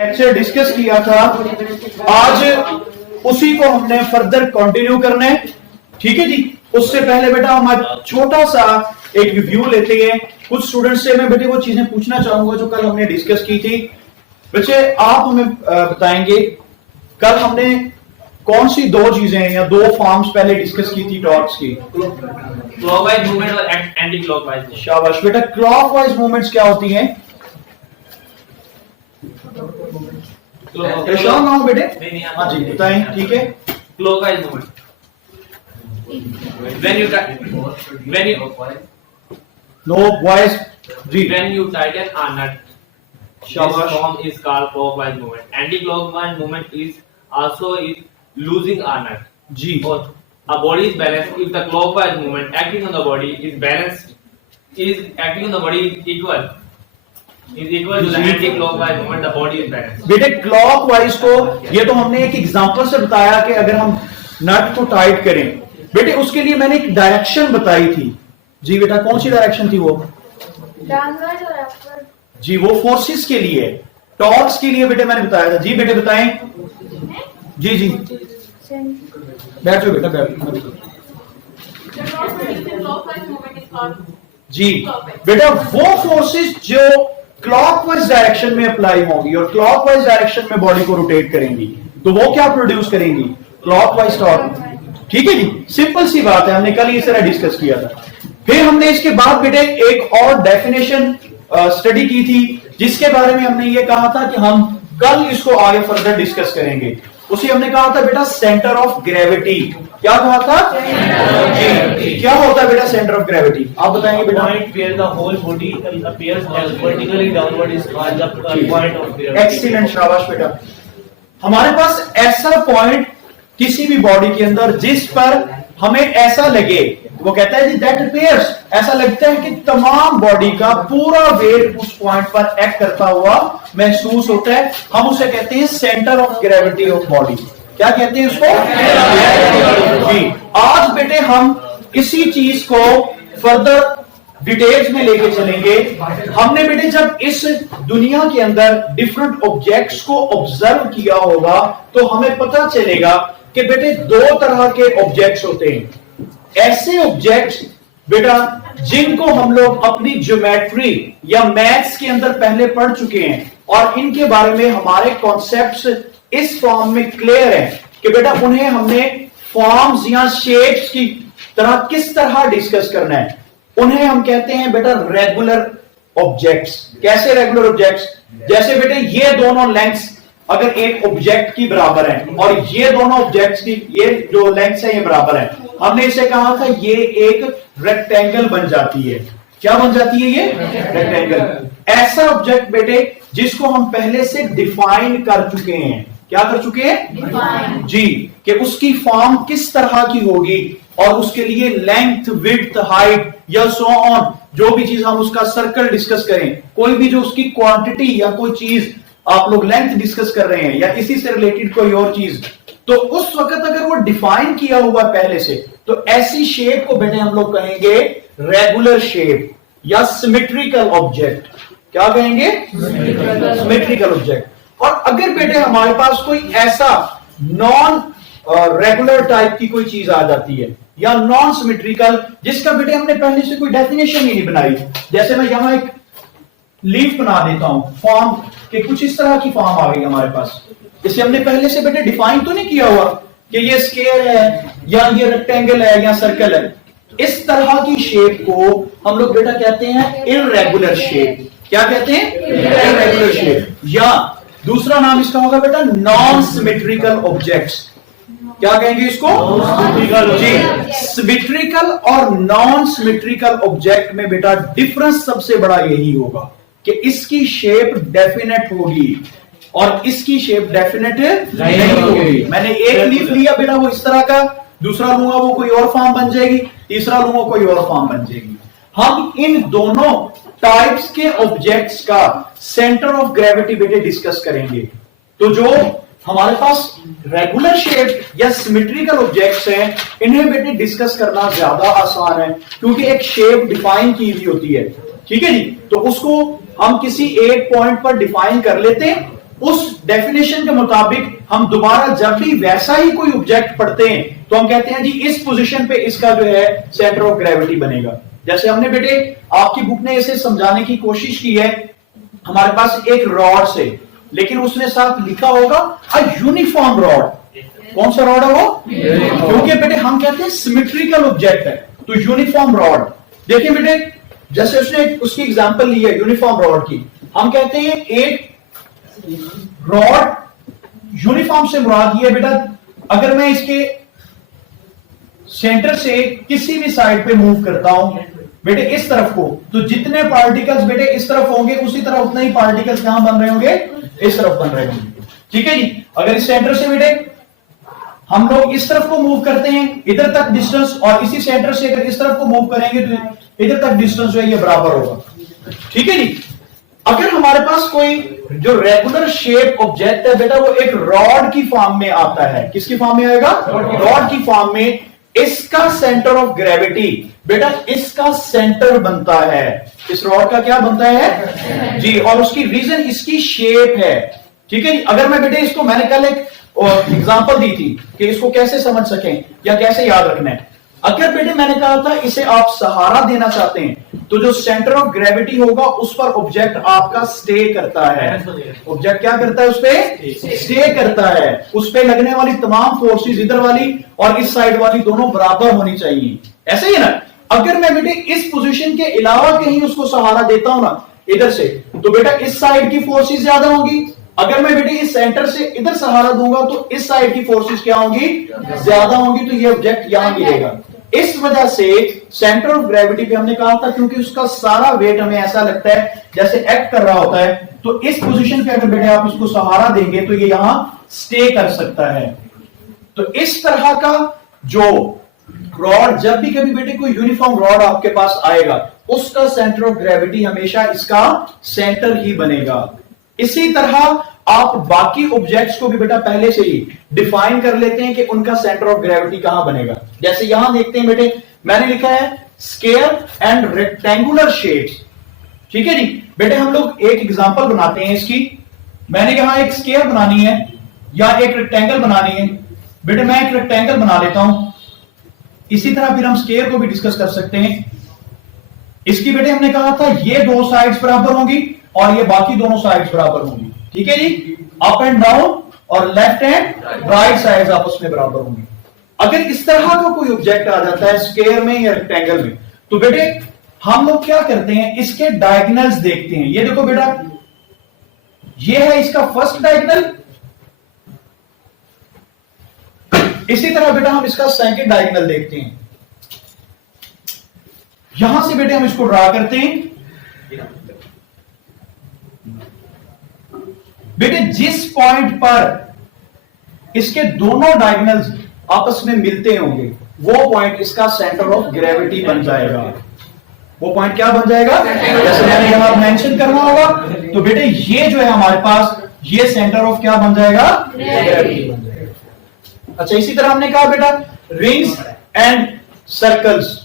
Lecture discuss किया था, आज उसी को हमने फर्दर कंटिन्यू करना है। ठीक है जी। उससे पहले बेटा हम आज छोटा सा एक रिव्यू लेते हैं। कुछ स्टूडेंट्स से मैं बेटे वो चीजें पूछना चाहूंगा जो कल हमने डिस्कस की थी। बच्चे आप हमें बताएंगे कल हमने कौन सी दो चीजें या दो फॉर्म्स पहले डिस्कस की थी टॉर्क्स की? क्लॉकवाइज मूवमेंट और एंटी क्लॉकवाइज। शाबाश बेटा। क्लॉकवाइज मूवमेंट्स क्या होती हैं? परेशान ना हो बेटे। हाँ जी बताएं। ठीक है। Clockwise movement when you know boys जी। when you tighten a nut, शाबाश। this form is called clockwise movement. Anti-clockwise movement is also losing a nut. जी। Both. A body is balanced if the clockwise movement acting on the body is balanced, is acting on the body is equal to the anti-clockwise movement. The body is balanced. बेटे clockwise को ये तो हमने एक example से बताया कि अगर हम नट को टाइट करें, बेटे उसके लिए मैंने एक डायरेक्शन बताई थी। जी बेटा कौन सी डायरेक्शन थी वो? डाउनवर्ड और अपवर्ड। जी वो फोर्सेस के लिए, टॉर्क्स के लिए बेटे मैंने बताया था। जी बेटे बताएं। जी जी बैठ जाओ बेटा बैठ। जी बेटा वो फोर्सेस जो क्लॉकवाइज डायरेक्शन में अप्लाई होंगी और क्लॉकवाइज डायरेक्शन में बॉडी को रोटेट करेंगी तो वो क्या प्रोड्यूस करेंगी? Clockwise torque. ठीक है जी। सिंपल सी बात है, हमने कल इस तरह डिस्कस किया था। फिर हमने इसके बाद बेटे एक और डेफिनेशन स्टडी की थी जिसके बारे में हमने ये कहा था कि हम कल इसको आगे फर्दर डिस्कस करेंगे। उसे हमने कहा था बेटा सेंटर ऑफ ग्रेविटी। क्या कहा था? क्या होता है बेटा सेंटर ऑफ ग्रेविटी? आप बताएंगे बेटा। where the whole body appears vertically downward is called the point of gravity. Excellent शाबाश बेटा। हमारे पास ऐसा पॉइंट किसी भी बॉडी के अंदर जिस पर हमें ऐसा लगे, वो कहता है दैट अपीयर्स, ऐसा लगता है कि तमाम बॉडी का पूरा वेट उस पॉइंट पर एक्ट करता हुआ महसूस होता है, हम उसे कहते हैं centre of gravity of body. क्या कहते हैं उसको? जी। आज बेटे हम किसी चीज को फर्दर डिटेल्स में लेके चलेंगे। हमने बेटे जब इस दुनिया के अंदर डिफरेंट ऑब्जेक्ट्स को ऑब्जर्व किया होगा तो हमें पता चलेगा कि बेटे दो तरह के ऑब्जेक्ट्स होते हैं। ऐसे ऑब्जेक्ट्स बेटा जिनको हम लोग अपनी ज्योमेट्री या मैथ्स के अंदर पहले पढ़ चुके हैं और इनके बारे में हमारे कॉन्सेप्ट्स इस फॉर्म में क्लियर है कि बेटा उन्हें हमने फॉर्म्स या शेप्स की तरह किस तरह डिस्कस करना है। उन्हें हम कहते हैं बेटा रेगुलर ऑब्जेक्ट्स। कैसे रेगुलर ऑब्जेक्ट्स? जैसे बेटे ये दोनों लेंथ्स अगर एक ऑब्जेक्ट की बराबर है और ये दोनों ऑब्जेक्ट्स की ये जो लेंथ्स है ये बराबर है, हमने इसे कहा था ये एक रेक्टेंगल बन जाती है। क्या बन जाती है ये? रेक्टेंगल। ऐसा ऑब्जेक्ट बेटे जिसको हम पहले से डिफाइन कर चुके हैं। क्या कर चुके हैं? जी। कि उसकी फॉर्म किस तरह की होगी और उसके लिए लेंथ, विड्थ, हाइट या सो ऑन जो भी चीज हम उसका सर्कल डिस्कस करें, कोई भी जो उसकी क्वांटिटी या कोई चीज आप लोग लेंथ डिस्कस कर रहे हैं या इसी से रिलेटेड कोई और चीज, तो उस वक्त अगर वो डिफाइन किया हुआ पहले से तो ऐसी शेप को बेटे हम लोग कहेंगे रेगुलर शेप या सिमेट्रिकल ऑब्जेक्ट। क्या कहेंगे? Symmetrical object. और अगर बेटे हमारे पास कोई ऐसा नॉन रेगुलर टाइप की कोई चीज आ जाती है या नॉन सिमेट्रिकल जिसका बेटे हमने पहले से कोई डेफिनेशन ही नहीं बनाई, जैसे मैं यहां एक लीफ बना देता हूं फॉर्म के, कुछ इस तरह की फॉर्म आ गई हमारे पास, जिसे हमने पहले से बेटे डिफाइन तो नहीं किया हुआ कि ये स्क्वायर है या ये रेक्टेंगल है या सर्कल है। इस तरह की शेप को हम लोग बेटा कहते हैं इररेगुलर शेप। क्या कहते हैं? Irregular shape. या दूसरा नाम इसका होगा बेटा नॉन सिमेट्रिकल ऑब्जेक्ट्स। क्या कहेंगे इसको? जी। सिमेट्रिकल और नॉन सिमेट्रिकल ऑब्जेक्ट में बेटा डिफरेंस सबसे बड़ा यही होगा कि इसकी शेप डेफिनेट होगी और इसकी शेप डेफिनेट नहीं होगी। मैंने एक लीफ लिया बेटा वो इस तरह का, दूसरा लूंगा वो कोई और फॉर्म बन जाएगी, तीसरा लूंगा कोई और फॉर्म बन जाएगी। हम इन दोनों टाइप्स के ऑब्जेक्ट्स का सेंटर ऑफ ग्रेविटी बेटे डिस्कस करेंगे। तो जो हमारे पास रेगुलर शेप या सिमेट्रिकल ऑब्जेक्ट्स हैं इन्हें बेटे डिस्कस करना ज्यादा आसान है क्योंकि एक शेप डिफाइन की हुई होती है। ठीक है जी। तो उसको हम किसी एक पॉइंट पर डिफाइन कर लेते हैं उस डेफिनेशन के मुताबिक हम दोबारा जब भी वैसा ही कोई ऑब्जेक्ट पढ़ते हैं तो हम कहते हैं जी इस पोजीशन पे इसका जो है सेंटर ऑफ ग्रेविटी बनेगा। जैसे हमने बेटे आपकी बुक ने इसे समझाने की कोशिश की है, हमारे पास एक रॉड से, लेकिन उसने साथ लिखा होगा अ यूनिफॉर्म रॉड। कौन सा रॉड है वो? क्योंकि बेटे हम कहते हैं सिमेट्रिकल ऑब्जेक्ट है, तो यूनिफॉर्म रॉड। देखिए बेटे जैसे उसने उसकी एग्जांपल ली है यूनिफॉर्म रॉड की, हम कहते हैं एक रॉड यूनिफॉर्म से मुराद ये बेटा अगर मैं इसके सेंटर से किसी भी साइड पे मूव करता हूं बेटे इस तरफ को, तो जितने पार्टिकल्स बेटे इस तरफ होंगे उसी तरह उतने ही पार्टिकल्स कहां बन रहे होंगे? इस तरफ बन रहे होंगे। ठीक है जी। अगर इस सेंटर से बेटे हम लोग इस तरफ को मूव करते हैं इधर तक डिस्टेंस, और इसी सेंटर से अगर इस तरफ को मूव करेंगे तो इधर तक डिस्टेंस जो है ये बराबर होगा। ठीक है जी। अगर हमारे पास कोई जो रेगुलर शेप ऑब्जेक्ट है बेटा वो एक रॉड की फॉर्म में आता है, किसकी फॉर्म में आएगा? रॉड की फॉर्म में। इसका सेंटर ऑफ ग्रेविटी बेटा इसका सेंटर बनता है, इस रॉड का क्या बनता है जी, और उसकी रीजन इसकी शेप है। ठीक है। अगर मैं बेटे इसको, मैंने कल एक एग्जांपल दी थी कि इसको कैसे समझ सकें या कैसे याद रखना है। अगर बेटे मैंने कहा था इसे आप सहारा देना चाहते हैं तो जो सेंटर ऑफ ग्रेविटी होगा उस पर ऑब्जेक्ट आपका स्टे करता है। ऑब्जेक्ट क्या करता है? उस पे स्टे करता है। उस पे लगने वाली तमाम फोर्सेस इधर वाली और इस साइड वाली दोनों बराबर होनी चाहिए। ऐसे ही ना, अगर मैं बेटे इस पोजीशन के अलावा कहीं उसको सहारा देता हूं ना इधर से, तो बेटा इस साइड की फोर्सेस ज्यादा होंगी। अगर मैं बेटे इस सेंटर से इधर सहारा दूंगा तो इस साइड की फोर्सेस क्या होंगी? ज्यादा होंगी, तो ये ऑब्जेक्ट यहां गिरेगा। इस वजह से सेंटर ऑफ ग्रेविटी पे हमने कहा था क्योंकि उसका सारा वेट हमें ऐसा लगता है जैसे एक्ट कर रहा होता है, तो इस पोजीशन पे अगर बेटे आप इसको सहारा देंगे तो ये यहां स्टे कर सकता है। तो इस तरह का जो रॉड, जब भी कभी बेटे कोई यूनिफॉर्म रॉड आपके पास आएगा उसका सेंटर ऑफ ग्रेविटी हमेशा इसका सेंटर ही बनेगा। इसी तरह आप बाकी ऑब्जेक्ट्स को भी बेटा पहले से ही डिफाइन कर लेते हैं कि उनका सेंटर ऑफ ग्रेविटी कहां बनेगा। जैसे यहां देखते हैं बेटे मैंने लिखा है स्क्वायर एंड रेक्टेंगुलर शेप्स। ठीक है जी। बेटे हम लोग एक एग्जांपल बनाते हैं इसकी। मैंने यहां एक स्क्वायर बनानी है या एक रेक्टेंगल बनानी है। बेटे मैं एक रेक्टेंगल बना लेता हूं, इसी तरह फिर हम स्क्वायर को भी डिस्कस कर सकते हैं। इसकी बेटे हमने कहा था ये दो साइड्स बराबर होंगी और ये बाकी दोनों साइड्स बराबर होंगी। ठीक है जी। अप एंड डाउन और लेफ्ट एंड राइट साइड्स आपस में बराबर होंगी। अगर इस तरह का कोई ऑब्जेक्ट आ जाता है स्क्वायर में या रेक्टेंगल में, तो बेटे हम लोग क्या करते हैं इसके डायगोनल्स देखते हैं। ये देखो बेटा ये है इसका फर्स्ट डायगोनल, इसी तरह बेटा हम इसका सेकंड डायगोनल देखते हैं। यहां से बेटे हम इसको ड्रा करते हैं। बेटे जिस पॉइंट पर इसके दोनों डायगोनल्स आपस में मिलते होंगे वो पॉइंट इसका सेंटर ऑफ ग्रेविटी बन जाएगा। वो पॉइंट क्या बन जाएगा? जैसे मैंने यहां मेंशन करना होगा, तो बेटे ये जो है हमारे पास ये सेंटर ऑफ क्या बन जाएगा? ग्रेविटी बन जाएगा। अच्छा, इसी तरह हमने कहा बेटा रिंग्स एंड सर्कल्स।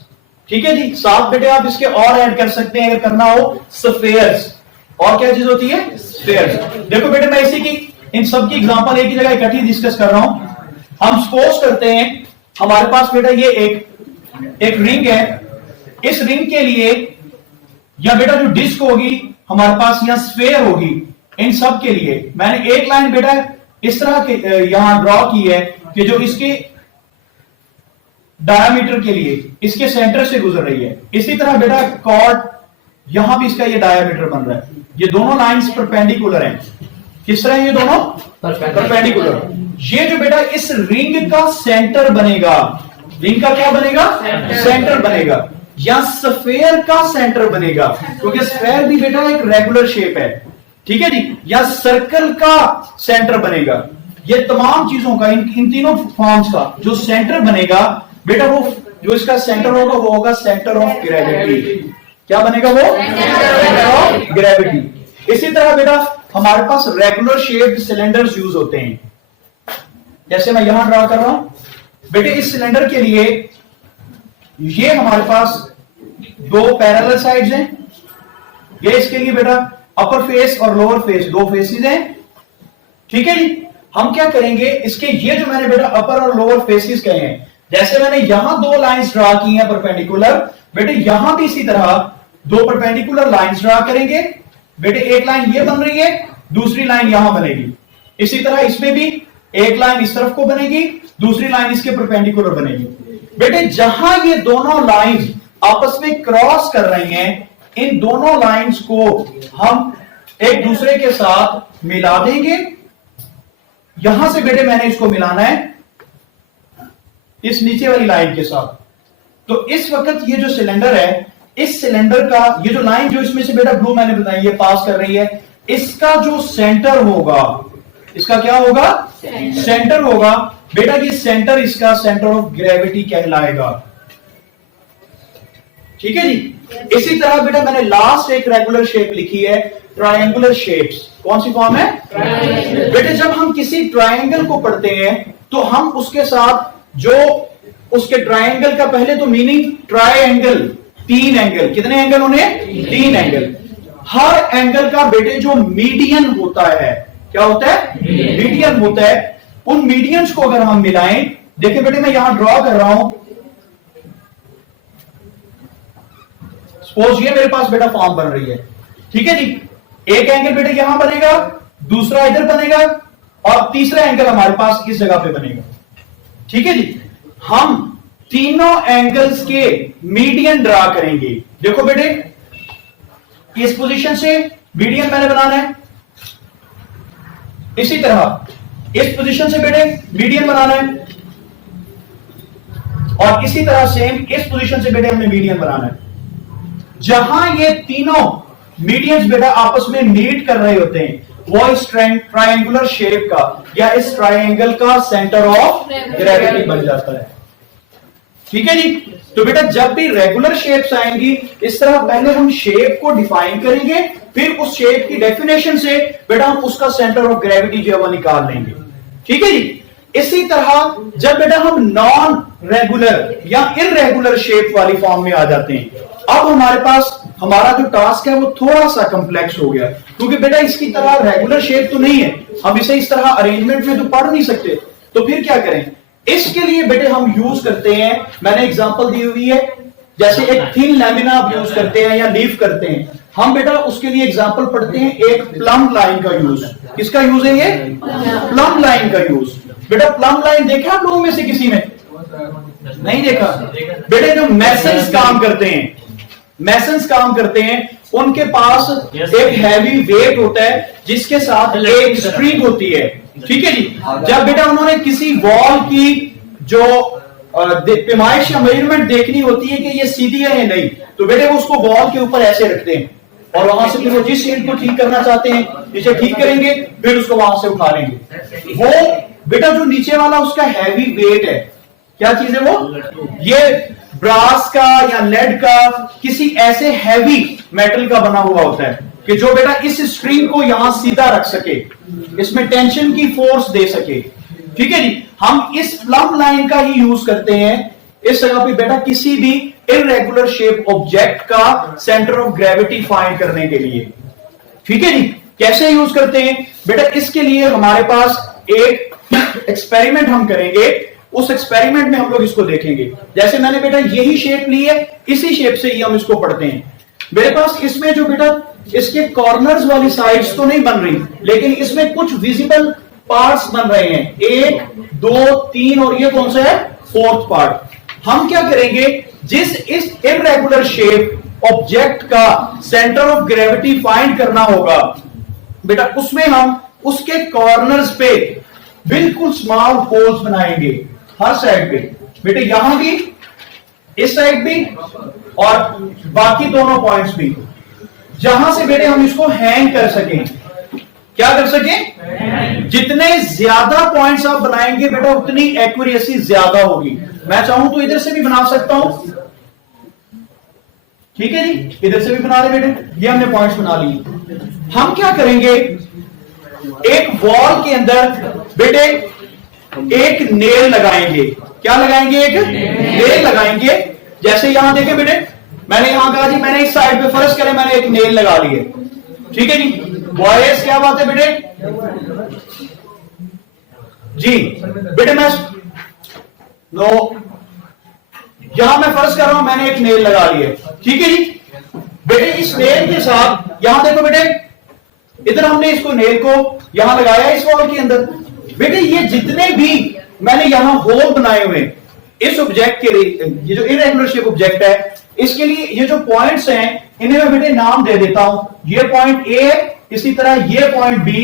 ठीक है जी। साथ बेटे आप इसके और ऐड कर सकते हैं अगर करना हो स्फीयर्स। और क्या चीज होती है? स्फीयर्स। देखो बेटे मैं इसी की इन सब की एग्जांपल एक ही जगह इकट्ठी डिस्कस कर रहा हूं। हम सपोज करते हैं हमारे पास बेटा ये एक रिंग है। इस रिंग के लिए या बेटा जो डिस्क होगी हमारे पास या स्फीयर होगी, इन सब के लिए मैंने एक लाइन बेटा इस तरह के यहां ड्रॉ की है कि जो इसके डायमीटर के लिए इसके सेंटर से गुजर रही है। इसी तरह बेटा कॉर्ड यहां भी इसका ये डायमीटर बन रहा है। ये दोनों लाइंस परपेंडिकुलर हैं। किस तरह ये दोनों? परपेंडिकुलर। ये जो बेटा इस रिंग का सेंटर बनेगा, रिंग का क्या बनेगा? सेंटर बनेगा। या स्फीयर का सेंटर बनेगा क्योंकि स्फीयर भी बेटा एक रेगुलर शेप है। ठीक है जी। या सर्कल का सेंटर बनेगा। ये तमाम चीजों का इन तीनों फॉर्म्स का जो सेंटर बनेगा बेटा वो जो इसका सेंटर होगा वो होगा सेंटर ऑफ ग्रेविटी। क्या बनेगा वो? Centre of gravity. इसी तरह बेटा हमारे पास रेगुलर शेप्ड सिलेंडर्स यूज होते हैं। जैसे मैं यहां ड्रा कर रहा हूं बेटे इस सिलेंडर के लिए ये हमारे पास दो पैरेलल साइड्स हैं। ये इसके लिए बेटा अपर फेस और लोअर फेस दो फेसेस हैं। ठीक है जी। हम क्या करेंगे, इसके ये जो मैंने बेटा अपर और लोअर फेसेस कहे हैं, जैसे मैंने यहां दो लाइंस ड्रा की हैं परपेंडिकुलर, बेटे यहां भी इसी तरह दो परपेंडिकुलर लाइंस ड्रा करेंगे। बेटे एक लाइन ये बन रही है, दूसरी लाइन यहां बनेगी। इसी तरह इसमें भी एक लाइन इस तरफ को बनेगी, दूसरी लाइन इसके परपेंडिकुलर बनेगी। बेटे जहां ये दोनों लाइंस आपस में क्रॉस कर रही हैं, इन दोनों लाइंस को हम एक दूसरे के साथ मिला देंगे। यहां से बेटे मैंने इसको मिलाना है इस नीचे वाली लाइन के साथ। तो इस वक्त ये जो सिलेंडर है, इस सिलेंडर का ये जो लाइन जो इसमें से बेटा ब्लू मैंने बताई ये पास कर रही है, इसका जो सेंटर होगा, इसका क्या होगा, सेंटर होगा। बेटा ये सेंटर इसका सेंटर ऑफ ग्रेविटी कहलाएगा। ठीक है जी। इसी तरह बेटा मैंने लास्ट एक रेगुलर शेप लिखी है, ट्रायंगुलर शेप्स। कौन सी फॉर्म है, बेटे जब हम किसी ट्रायंगल को पढ़ते हैं तो हम उसके साथ जो उसके ट्रायंगल का पहले तो मीनिंग ट्रायंगल, तीन एंगल, कितने एंगल होने, तीन एंगल। हर एंगल का बेटे जो मीडियन होता है, क्या होता है, मीडियन होता है। उन मीडियंस को अगर हम मिलाएं, देखिए बेटे मैं यहां ड्रॉ कर रहा हूं, सपोज ये मेरे पास बेटा फॉर्म बन रही है। ठीक है जी। एक एंगल बेटे यहां बनेगा, दूसरा इधर बनेगा, और तीसरा एंगल हमारे पास इस जगह पे बनेगा। ठीक है जी। हम तीनों एंगल्स के मीडियन ड्रा करेंगे। देखो बेटे इस पोजीशन से मीडियन मैंने बनाना है, इसी तरह इस पोजीशन से बेटे मीडियन बनाना है, और इसी तरह सेम इस पोजीशन से बेटे हमने मीडियन बनाना है। जहां ये तीनों मीडियंस बेटा आपस में मीट कर रहे होते हैं, वो इस ट्रायंगुलर शेप का या इस ट्रायंगल का सेंटर ऑफ ग्रेविटी बन जाता है। ठीक है जी। तो बेटा जब भी रेगुलर शेप्स आएंगी, इस तरह पहले हम शेप को डिफाइन करेंगे, फिर उस शेप की डेफिनेशन से बेटा हम उसका सेंटर ऑफ ग्रेविटी जो है वो निकाल लेंगे। ठीक है जी। इसी तरह जब बेटा हम नॉन रेगुलर या इररेगुलर शेप वाली फॉर्म में आ जाते हैं, अब हमारे पास हमारा जो टास्क है वो थोड़ा सा कॉम्प्लेक्स हो गया, क्योंकि बेटा इसकी तरह रेगुलर शेप तो नहीं है, हम इसे इस तरह अरेंजमेंट में तो पढ़ नहीं सकते। तो फिर क्या करें, इसके लिए बेटे हम यूज करते हैं, मैंने एग्जांपल दी हुई है, जैसे एक थिन लैमिना आप यूज करते हैं या लीफ करते हैं, हम बेटा उसके लिए एग्जांपल पढ़ते हैं एक प्लम लाइन का यूज। किसका यूज है ये, प्लम लाइन का यूज। बेटा प्लम लाइन देखा आप लोगों में से किसी ने, नहीं देखा? बेटे जो मैसन्स काम करते हैं, मैसन्स काम करते हैं, उनके पास एक हैवी वेट होता है जिसके साथ एक स्ट्रिंग होती है। ठीक है जी। जब बेटा उन्होंने किसी वॉल की जो पैमाइश या मेजरमेंट देखनी होती है कि ये सीधी है या नहीं, तो बेटे वो उसको वॉल के ऊपर ऐसे रखते हैं, और वहां से फिर वो जिस शेप को ठीक करना चाहते हैं नीचे ठीक करेंगे, फिर उसको वहां से उठा लेंगे। वो बेटा जो नीचे वाला उसका हैवी वेट है, क्या चीज है वो, ये ब्रास का या लेड का किसी ऐसे हैवी मेटल का बना हुआ होता है कि जो बेटा इस स्ट्रिंग को यहां सीधा रख सके, इसमें टेंशन की फोर्स दे सके। ठीक है जी। हम इस प्लम लाइन का ही यूज करते हैं इस जगह पे बेटा किसी भी इररेगुलर शेप ऑब्जेक्ट का सेंटर ऑफ ग्रेविटी फाइंड करने के लिए। ठीक है जी। कैसे यूज करते हैं बेटा, इसके लिए हमारे पास एक एक्सपेरिमेंट हम करेंगे, उस एक्सपेरिमेंट में हम लोग इसको देखेंगे। जैसे मैंने बेटा यही शेप ली है, इसी शेप से ही हम इसको पढ़ते हैं। मेरे पास इसमें जो बेटा इसके कॉर्नर्स वाली साइड्स तो नहीं बन रही, लेकिन इसमें कुछ विजिबल पार्ट्स बन रहे हैं, 1 2 3, और ये कौन सा है, 4th पार्ट। हम क्या करेंगे, जिस इस इररेगुलर शेप ऑब्जेक्ट का सेंटर ऑफ ग्रेविटी फाइंड करना होगा बेटा, उसमें हम उसके कॉर्नर्स पे बिल्कुल स्मॉल होल्स बनाएंगे हर साइड पे। बेटे यहां भी, इस साइड भी, और बाकी दोनों पॉइंट्स भी, जहां से बेटे हम इसको हैंग कर सकें। क्या कर सकें, जितने ज्यादा पॉइंट्स आप बनाएंगे बेटा उतनी एक्यूरेसी ज्यादा होगी। मैं चाहूं तो इधर से भी बना सकता हूं, ठीक है जी, इधर से भी बना ले बेटे। ये हमने पॉइंट्स बना लिए। हम क्या करेंगे, एक वॉल के अंदर बेटे एक नेल लगाएंगे। क्या लगाएंगे, एक नेल लगाएंगे। जैसे यहां देखें बेटे, मैंने यहां कहा जी मैंने इस साइड पे फर्ज करें मैंने एक नेल लगा ली है। ठीक है जी बॉयज, क्या बात है बेटे, जी बेटे मैं नो, यहां मैं फर्ज कर रहा हूं मैंने एक नेल लगा ली है, ठीक है जी बेटे। इस नेल के साथ यहां देखो बेटे, इधर हमने इसको नेल को यहां लगाया इस वॉल के अंदर। बेटे ये जितने भी मैंने यहां होल बनाए हुए इस ऑब्जेक्ट के लिए, ये जो इरेगुलर शेप ऑब्जेक्ट है इसके लिए ये जो पॉइंट्स हैं इन्हें मैं बेटे नाम दे देता हूं। ये पॉइंट ए है, इसी तरह ये पॉइंट बी,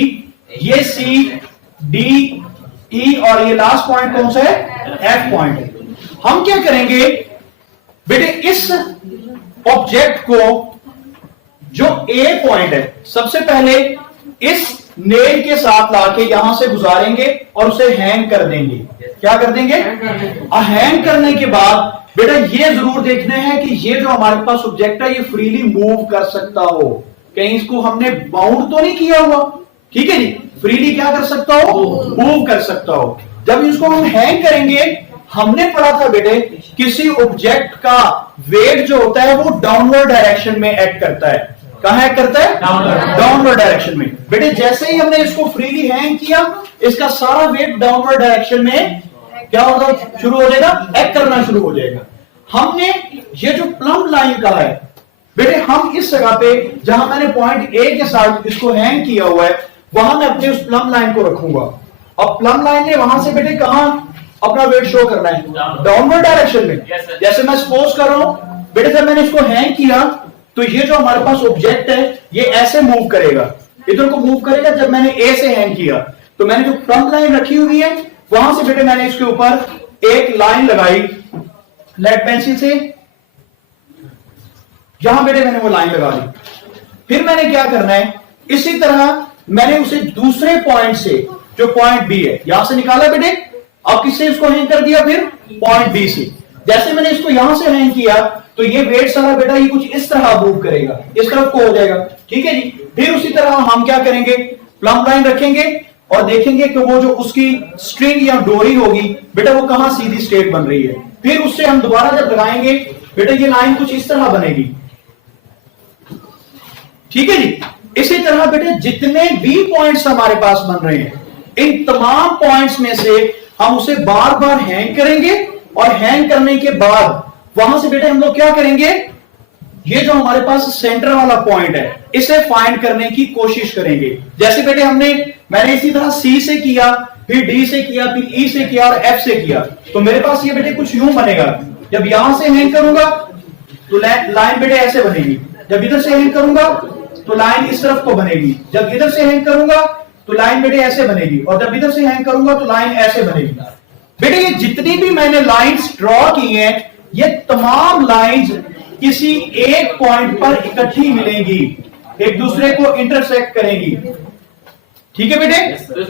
ये सी, डी, ई और ये लास्ट पॉइंट कौन सा है, एफ पॉइंट है। हम क्या करेंगे बेटे, इस ऑब्जेक्ट को जो ए पॉइंट है सबसे पहले इस नेल के साथ लाके यहां से गुजारेंगे और उसे हैंग कर देंगे। क्या कर देंगे, हैंग करने के बाद बेटा ये जरूर देखना है कि ये जो हमारे पास ऑब्जेक्ट है ये फ्रीली मूव कर सकता हो, कहीं इसको हमने बाउंड तो नहीं किया हुआ, ठीक है जी। फ्रीली क्या कर सकता हो, मूव कर सकता हो। जब इसको हम हैंग करेंगे, हमने पढ़ा था बेटे किसी ऑब्जेक्ट का वेट जो होता है वो डाउनवर्ड डायरेक्शन में एक्ट करता है। कहां एक्ट करता है, डाउनवर्ड डायरेक्शन में। बेटे जैसे ही हमने इसको फ्रीली हैंग किया, इसका सारा वेट डाउनवर्ड डायरेक्शन में क्या होगा, शुरू हो जाएगा, एक्ट करना शुरू हो जाएगा। हमने ये जो प्लम लाइन का है बेटे, हम इस जगह पे जहां मैंने पॉइंट ए के साथ इसको हैंग किया हुआ है वहां मैं अपने उस प्लम लाइन को रखूंगा। अब प्लम लाइन ने वहां से बेटे कहां अपना वेट शो करना है, डाउनवर्ड डायरेक्शन में। जैसे मैं सपोज कर रहा हूं बेटे, जब मैंने इसको हैंग किया तो ये जो हमारे पास ऑब्जेक्ट है ये ऐसे मूव करेगा, इधर को मूव करेगा। जब मैंने ए से हैंग किया तो मैंने जो प्लम लाइन रखी हुई है वहां से बेटे मैंने इसके ऊपर एक लाइन लगाई लेड पेंसिल से, यहां बेटे मैंने वो लाइन लगा ली। फिर मैंने क्या करना है, इसी तरह मैंने उसे दूसरे पॉइंट से जो पॉइंट बी है यहां से निकाला बेटे। अब किससे इसको हैंग कर दिया, फिर पॉइंट बी से। जैसे मैंने इसको यहां से हैंग किया तो ये वेट सारा बेटा ये कुछ इस तरह मूव करेगा, इस तरफ को हो जाएगा, ठीक है जी। फिर उसी तरह हम क्या करेंगे, प्लम लाइन रखेंगे और देखेंगे कि वो जो उसकी स्ट्रिंग या डोरी होगी बेटा वो कहां सीधी स्ट्रेट बन रही है। फिर उससे हम दोबारा जब लगाएंगे बेटा ये लाइन कुछ इस तरह बनेगी, ठीक है जी। इसी तरह बेटे जितने भी पॉइंट्स हमारे पास बन रहे हैं इन तमाम पॉइंट्स में से हम उसे बार बार हैंग करेंगे और हैंग करने के बाद वहां से बेटे हम लोग क्या करेंगे, ये जो हमारे पास सेंटर वाला पॉइंट है इसे फाइंड करने की कोशिश करेंगे। जैसे बेटे मैंने इसी तरह सी से किया, फिर डी से किया, फिर ई से किया और एफ से किया, तो मेरे पास ये बेटे कुछ यूं बनेगा। जब यहां से हैंग करूंगा तो लाइन बेटे ऐसे बनेगी, जब इधर से हैंग करूंगा तो लाइन इस तरफ को बनेगी, जब इधर से हैंग करूंगा तो लाइन बेटे ऐसे बनेगी, और जब इधर से हैंग करूंगा तो लाइन ऐसे बनेगी। बेटे ये जितनी भी मैंने लाइंस ड्रॉ की हैं ये तमाम लाइंस किसी एक पॉइंट पर इकट्ठी मिलेंगी, एक दूसरे को इंटरसेक्ट करेंगी, ठीक है बेटे।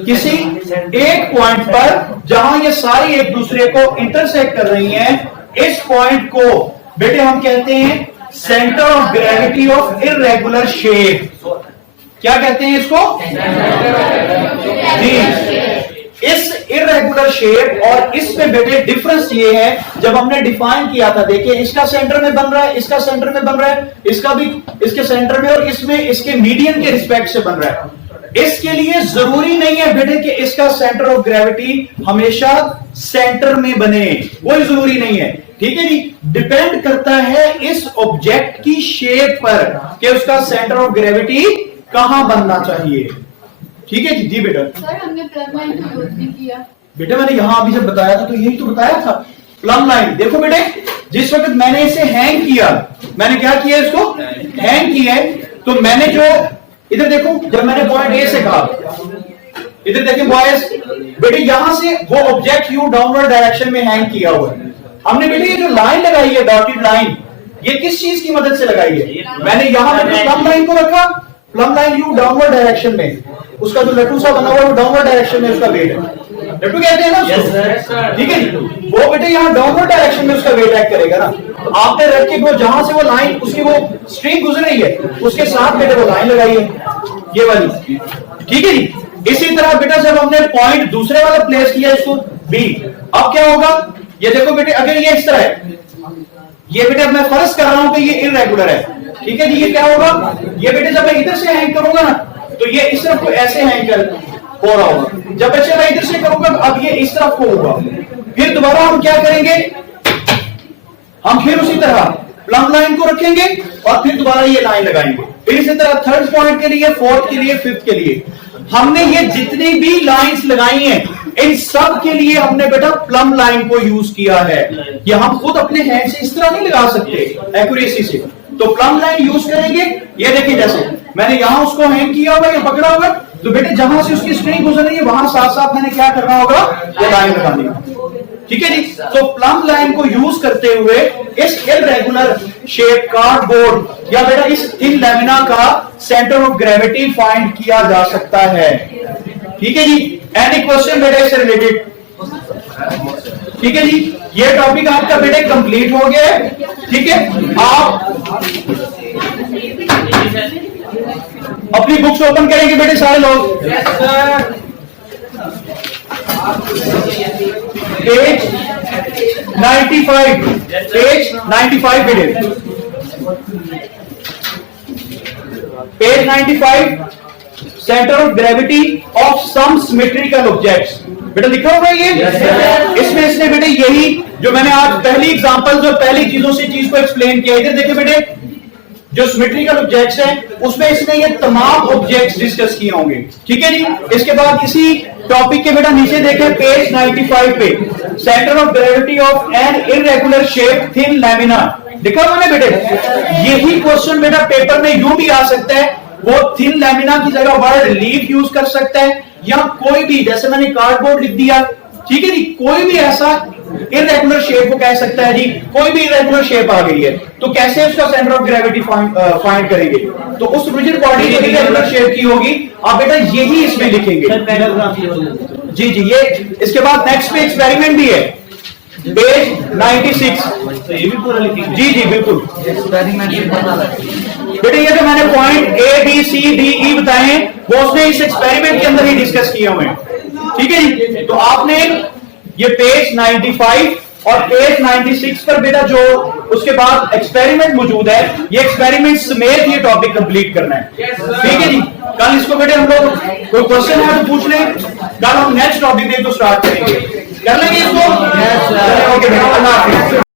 किसी एक पॉइंट पर जहां ये सारी एक दूसरे को इंटरसेक्ट कर रही हैं, इस पॉइंट को बेटे हम कहते हैं centre of gravity of irregular shape. क्या कहते हैं इसको जी, इस इर्रेगुलर शेप। और इसमें बेटे डिफरेंस ये है, जब हमने डिफाइन किया था देखिए इसका सेंटर में बन रहा है, इसका सेंटर में बन रहा है, इसका भी इसके सेंटर में और इसमें इसके मीडियन के रिस्पेक्ट से बन रहा है। इसके लिए जरूरी नहीं है बेटे कि इसका सेंटर ऑफ ग्रेविटी हमेशा सेंटर में बने, कोई जरूरी नहीं है, ठीक है जी। डिपेंड करता है इस ऑब्जेक्ट की शेप पर कि उसका सेंटर ऑफ ग्रेविटी कहां बनना चाहिए, ठीक है जी। जी बेटा, सर हमने प्लम लाइन को यूज नहीं किया बेटा, मैंने यहां अभी जब बताया था तो यही तो बताया था प्लम लाइन। देखो बेटे जिस वक्त मैंने इसे हैंग किया, मैंने क्या किया, इसको हैंग किया है, तो मैंने जो इधर देखो, जब मैंने पॉइंट ए से कहा, इधर देखिए बॉयज बेटे यहां से वो ऑब्जेक्ट यू डाउनवर्ड डायरेक्शन में हैंग किया हुआ है। हमने बेटे ये जो लाइन लगाई है डॉटेड लाइन, ये किस चीज की मदद से लगाई है, मैंने यहां पे प्लम लाइन को रखा, plum line you downward direction में, उसका जो लट्टू सा बना हुआ है वो डाउनवर्ड डायरेक्शन में उसका वेट है, लट्टू कहते हैं ना उसको, ठीक है। वो बेटे यहाँ डाउनवर्ड डायरेक्शन में उसका वेट एक्ट करेगा ना, तो आपने रख के वो जहां से वो लाइन उसकी वो स्ट्रिंग गुजर रही है उसके साथ बेटे वो लाइन लगाई है ये वाली, ठीक है जी। इसी तरह बेटा जब हमने पॉइंट दूसरे वाला प्लेस किया इसको बी, अब क्या होगा, ये देखो बेटे अगर ये इस तरह है, ये बेटे अब मैं फर्ज कर रहा हूं कि ये इर्रेगुलर है, ठीक है जी। ये क्या होगा, ये बेटे जब मैं इधर से हैंग करूंगा ना तो ये इस तरफ को ऐसे हैंग कर, हो रहा होगा। जब बच्चे मैं इधर से करूंगा अब ये इस तरफ को होगा, फिर दोबारा हम क्या करेंगे, हम फिर उसी तरह प्लम लाइन को रखेंगे और फिर दोबारा ये लाइन लगाएंगे। फिर इसी तरह थर्ड पॉइंट के लिए, फोर्थ के लिए, फिफ्थ के लिए हमने ये जितनी भी लाइंस लगाई हैं इन सब के लिए हमने बेटा प्लम लाइन को यूज किया है। ये हम खुद अपने हैंड से इस तरह नहीं लगा सकते एक्यूरेसी से, तो प्लम लाइन यूज करेंगे। ये देखिए जैसे मैंने यहां उसको हैंग किया होगा, ये पकड़ा होगा, तो बेटे जहां से उसकी स्ट्रिंग गुजर रही है वहां साथ साथ मैंने क्या करना होगा, ये लाइन लगानी है। ठीक है जी। तो प्लम लाइन को यूज करते हुए इस इरेगुलर शेप कार्डबोर्ड या बेटा इस थिन लैमिना का सेंटर ऑफ ग्रेविटी फाइंड किया जा सकता है। ठीक है जी। एनी क्वेश्चन बेटा इससे रिलेटेड? ठीक है जी, ये टॉपिक आपका बेटे कंप्लीट हो गया है। ठीक है, आप अपनी बुक्स ओपन करेंगे बेटे सारे लोग। पेज 95, पेज 95 बेटे, page 95, centre of gravity of some symmetrical objects. बेटा लिखा होगा ये, इसमें इसने बेटे यही जो मैंने आज पहली एग्जांपल्स और पहली चीजों से चीज को एक्सप्लेन किया, इधर देखिए बेटे जो सिमेट्रिकल ऑब्जेक्ट्स हैं उसमें इसने ये तमाम ऑब्जेक्ट्स डिस्कस किए होंगे। ठीक है जी। इसके बाद इसी टॉपिक के बेटा नीचे देखें पेज 95 पे, centre of gravity of an irregular shape thin lamina लिखा हुआ है बेटे। यही क्वेश्चन बेटा पेपर में यूं भी आ सकता है, वो थिन लैमिना की जगह वर्ड लीफ यूज कर सकता है, या कोई भी जैसे मैंने कार्डबोर्ड लिख दिया। ठीक है जी, कोई भी ऐसा इरेगुलर शेप को कह सकता है जी, कोई भी इरेगुलर शेप आ गई है तो कैसे उसका सेंटर ऑफ ग्रेविटी फाइंड करेंगे, तो उस रिजिड बॉडी जो इरेगुलर शेप की होगी आप बेटा यही इसमें लिखेंगे। जी जी, ये इसके बाद नेक्स्ट पे एक्सपेरिमेंट भी है पेज 96, तो ये भी पूरा लिखेंगे। जी जी बिल्कुल। बेटे ये जो मैंने point A B C D E बताए हैं वो उसने इस एक्सपेरिमेंट के अंदर ही डिस्कस किए हुए हैं। ठीक है जी। तो आपने ये पेज 95 और पेज 96 पर बेटा जो उसके बाद एक्सपेरिमेंट मौजूद है, ये एक्सपेरिमेंट समेत ये टॉपिक कंप्लीट करना है। ठीक है जी। कल इसको बेटे हम लोग कोई क्वेश्चन है तो पूछ लें, कल हम नेक्स्ट टॉपिक को स्टार्ट करेंगे, कर लेंगे इसको। ओके बेटा, अल्लाह हाफिज़।